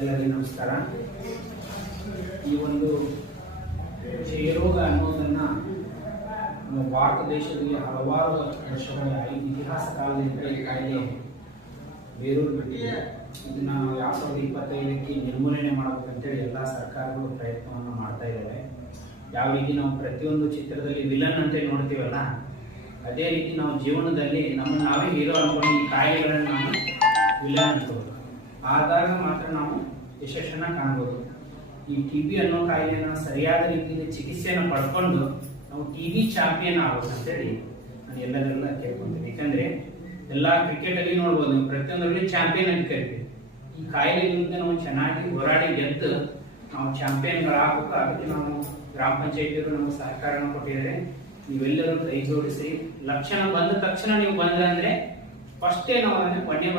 ಎಲ್ಲರಿಗೂ ನಮಸ್ಕಾರ. ಈ ಒಂದು ಕ್ಷಯರೋಗ ಅನ್ನೋದನ್ನು ನಮ್ಮ ಭಾರತ ದೇಶದಲ್ಲಿ ಹಲವಾರು ವರ್ಷಗಳ ಇತಿಹಾಸ ಕಾಲದಿಂದ ಈ ಕಾಯಿಲೆ ಬೇರೂರು ಬಿಟ್ಟಿದೆ. ಇದನ್ನ ಎರಡ್ ಸಾವಿರದ ಇಪ್ಪತ್ತೈದಕ್ಕೆ ನಿರ್ಮೂಲನೆ ಮಾಡಬೇಕಂತೇಳಿ ಎಲ್ಲ ಸರ್ಕಾರಗಳು ಪ್ರಯತ್ನವನ್ನು ಮಾಡ್ತಾ ಇದ್ದಾವೆ ಯಾವ ರೀತಿ ನಾವು ಪ್ರತಿಯೊಂದು ಚಿತ್ರದಲ್ಲಿ ವಿಲನ್ ಅಂತೇಳಿ ನೋಡ್ತೀವಲ್ಲ, ಅದೇ ರೀತಿ ನಾವು ಜೀವನದಲ್ಲಿ ನಮ್ಮ ನಾವೇ ಹೀರೋ ಅನ್ಕೊಂಡು ಈ ಕಾಯಿಲೆಗಳನ್ನು ನಾವು ವಿಲನ್ ಅನ್ಕೋಬೇಕು ಆದಾಗ ಮಾತ್ರ ನಾವು ಯಶಸ್ಸನ್ನ ಕಾಣ್ಬೋದು. ಈ ಟಿ ಬಿ ಅನ್ನೋ ಕಾಯಿಲೆನ ಸರಿಯಾದ ರೀತಿಯಲ್ಲಿ ಚಿಕಿತ್ಸೆಯನ್ನು ಪಡ್ಕೊಂಡು ನಾವು ಟಿ ಬಿ ಚಾಂಪಿಯನ್ ಅಂತ ಅಂತೇಳಿ ನಾನು ಎಲ್ಲದರಲ್ಲ ಕೇಳ್ಕೊತೀನಿ. ಯಾಕಂದ್ರೆ ಎಲ್ಲ ಕ್ರಿಕೆಟ್ ಅಲ್ಲಿ ನೋಡ್ಬೋದು, ನೀವು ಪ್ರತಿಯೊಂದರಲ್ಲಿ ಚಾಂಪಿಯನ್ ಅಂತ ಕರಿತೀವಿ ಈ ಕಾಯಿಲೆ ವಿರುದ್ಧ ನಾವು ಚೆನ್ನಾಗಿ ಹೋರಾಡಿ ಗೆದ್ದು ನಾವು ಚಾಂಪಿಯನ್ ಚಾಂಪಿಯನ್ಗಳಾಗಬೇಕು ಅದಕ್ಕೆ ನಾವು ಗ್ರಾಮ ಪಂಚಾಯತಿಯವರು ನಮಗೆ ಸಹಕಾರನ ಕೊಟ್ಟಿದ್ದಾರೆ. ನೀವೆಲ್ಲರೂ ಕೈ ಜೋಡಿಸಿ, ಲಕ್ಷಣ ಬಂದ ತಕ್ಷಣ ನೀವು ಬಂದ್ರೆ ಫಸ್ಟೇ ನಾವು ವನ್ಯ